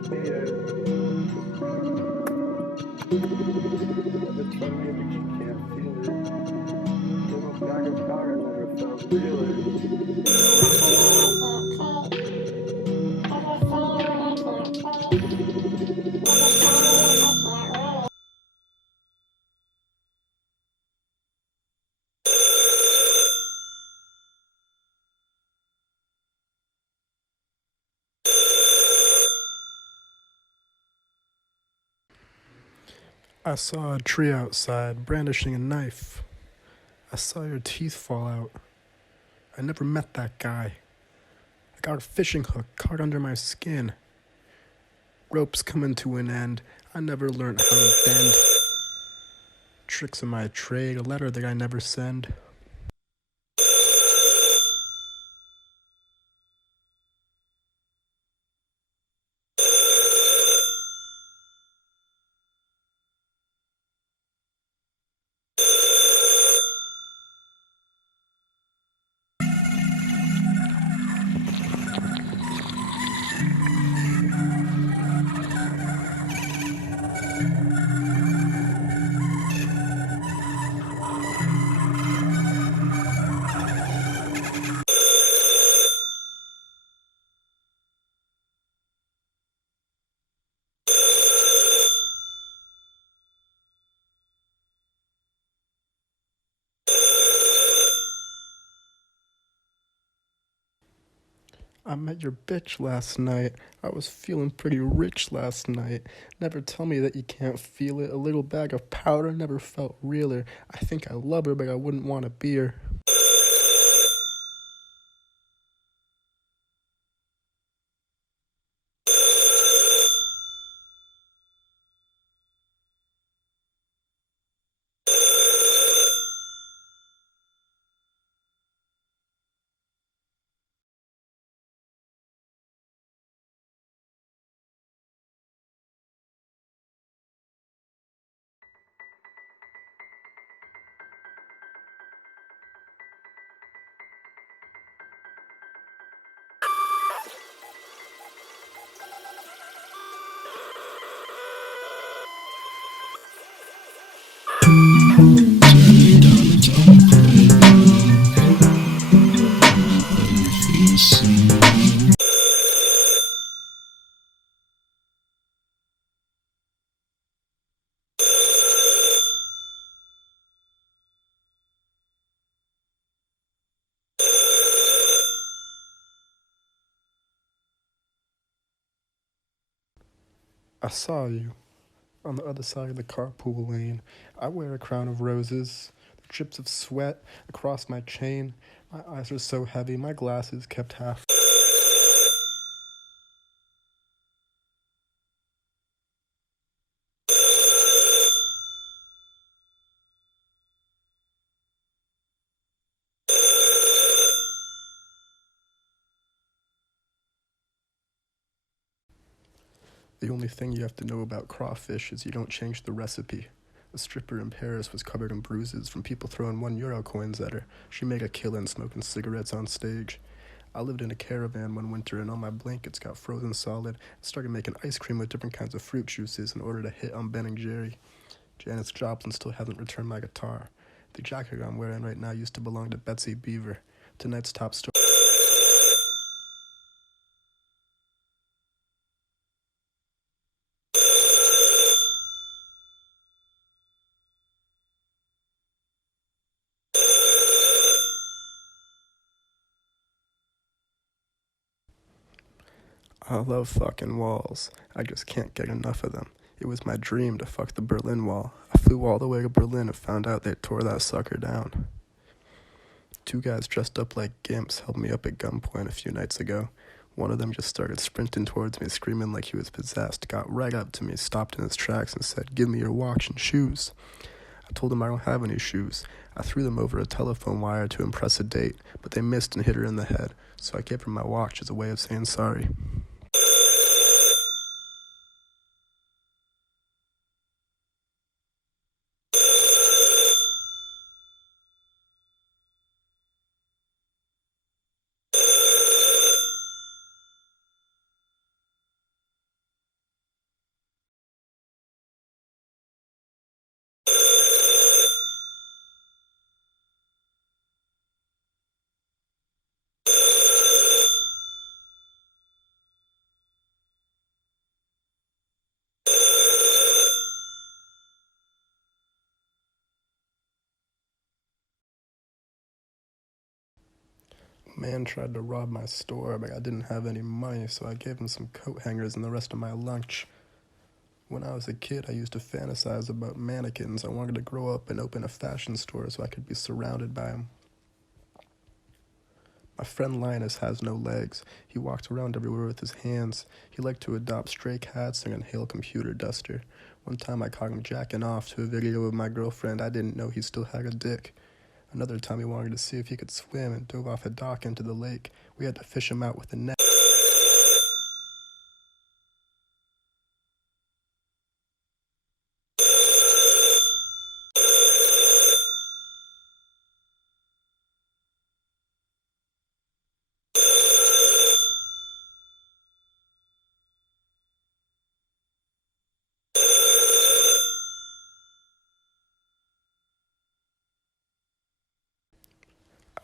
Never tell me that you can't feel it. Give a bag of powder never felt realer. You know what I I saw a tree outside brandishing a knife. I saw your teeth fall out. I never met that guy. I got a fishing hook caught under my skin. Rope's coming to an end. I never learned how to bend. Tricks of my trade, a letter that I never send. I met your bitch last night. I was feeling pretty rich last night. Never tell me that you can't feel it. A little bag of powder never felt realer. I think I love her, but I wouldn't want to be her. I saw you on the other side of the carpool lane. I wear a crown of roses, the drips of sweat across my chain. My eyes are so heavy, my glasses kept half. The only thing you have to know about crawfish is you don't change the recipe. A stripper in Paris was covered in bruises from people throwing €1 coins at her. She made a killing smoking cigarettes on stage. I lived in a caravan one winter and all my blankets got frozen solid. I started making ice cream with different kinds of fruit juices in order to hit on Ben and Jerry. Janis Joplin still hasn't returned my guitar. The jacket I'm wearing right now used to belong to Betsy Beaver. Tonight's top story. I love fucking walls. I just can't get enough of them. It was my dream to fuck the Berlin Wall. I flew all the way to Berlin and found out they tore that sucker down. Two guys dressed up like gimps held me up at gunpoint a few nights ago. One of them just started sprinting towards me, screaming like he was possessed, got right up to me, stopped in his tracks, and said, "Give me your watch and shoes." I told him I don't have any shoes. I threw them over a telephone wire to impress a date, but they missed and hit her in the head, so I gave her my watch as a way of saying sorry. Man tried to rob my store, but I didn't have any money, so I gave him some coat hangers and the rest of my lunch. When I was a kid, I used to fantasize about mannequins. I wanted to grow up and open a fashion store so I could be surrounded by them. My friend Linus has no legs. He walks around everywhere with his hands. He liked to adopt stray cats and inhale computer duster. One time I caught him jacking off to a video of my girlfriend. I didn't know he still had a dick. Another time he wanted to see if he could swim and dove off a dock into the lake. We had to fish him out with a net.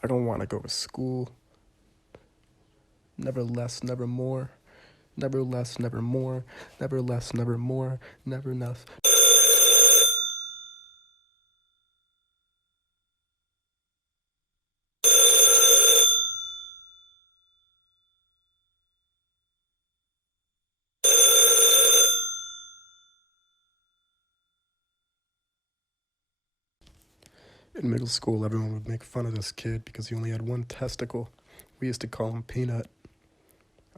I don't want to go to school. Never less, never more. Never less, never more. Never less, never more. Never less. In middle school, everyone would make fun of this kid because he only had one testicle. We used to call him Peanut.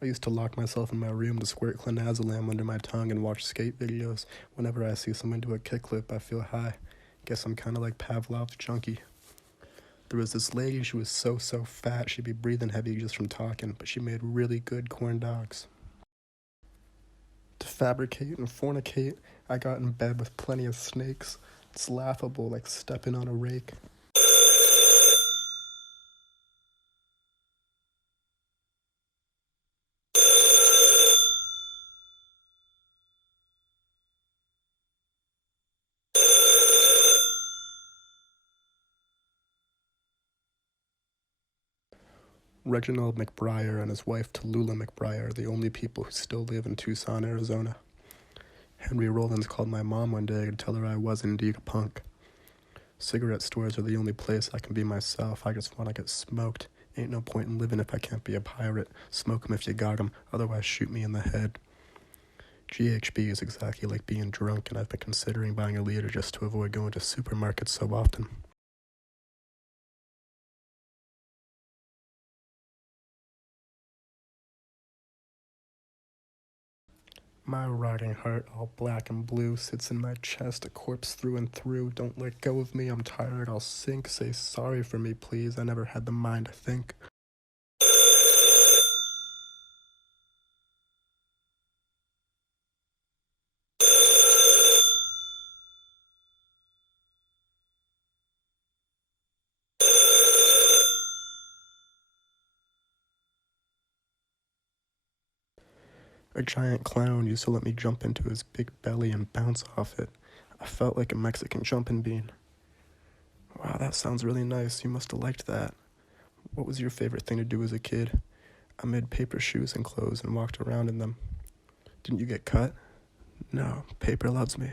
I used to lock myself in my room to squirt clonazepam under my tongue and watch skate videos. Whenever I see someone do a kickflip, I feel high. Guess I'm kind of like Pavlov's junkie. There was this lady, she was so fat, she'd be breathing heavy just from talking, but she made really good corn dogs. To fabricate and fornicate, I got in bed with plenty of snakes. It's laughable, like stepping on a rake. Reginald McBriar and his wife Tallulah McBriar are the only people who still live in Tucson, Arizona. Henry Rollins called my mom one day to tell her I was indeed a punk. Cigarette stores are the only place I can be myself. I just want to get smoked. Ain't no point in living if I can't be a pirate. Smoke 'em if you got 'em, otherwise shoot me in the head. GHB is exactly like being drunk, and I've been considering buying a liter just to avoid going to supermarkets so often. My rotting heart, all black and blue, sits in my chest, a corpse through and through. Don't let go of me, I'm tired, I'll sink. Say sorry for me, please, I never had the mind to think. A giant clown used to let me jump into his big belly and bounce off it. I felt like a Mexican jumping bean. Wow, that sounds really nice. You must have liked that. What was your favorite thing to do as a kid? I made paper shoes and clothes and walked around in them. Didn't you get cut? No, paper loves me.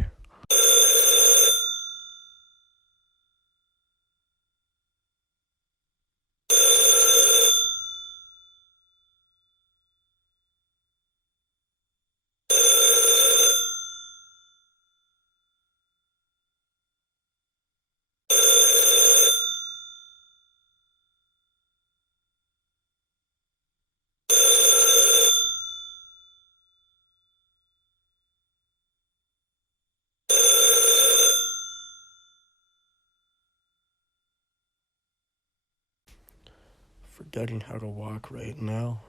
Forgetting how to walk right now.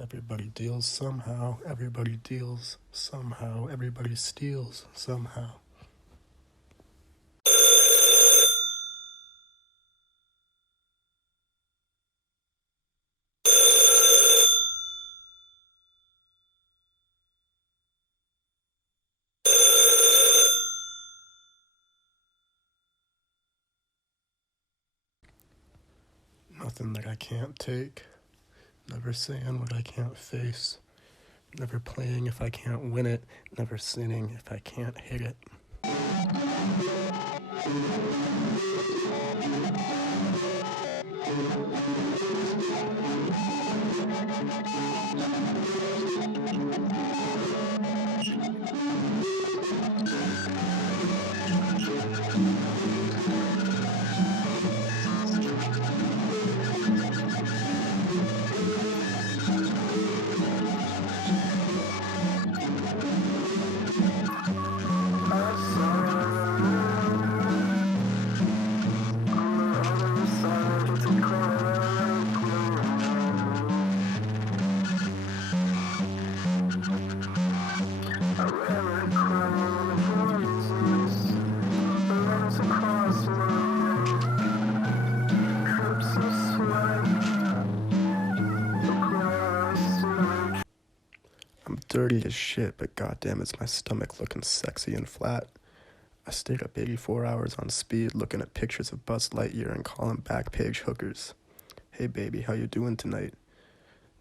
Everybody deals somehow. Everybody deals somehow. Everybody steals somehow. Nothing that I can't take. Never saying what I can't face. Never playing if I can't win it. Never sinning if I can't hit it. I'm dirty as shit, but goddamn is my stomach looking sexy and flat. I stayed up 84 hours on speed looking at pictures of Buzz Lightyear and calling back page hookers. Hey baby, how you doing tonight?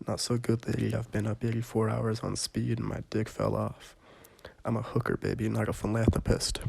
Not so good, lady. I've been up 84 hours on speed and my dick fell off. I'm a hooker, baby, not a philanthropist.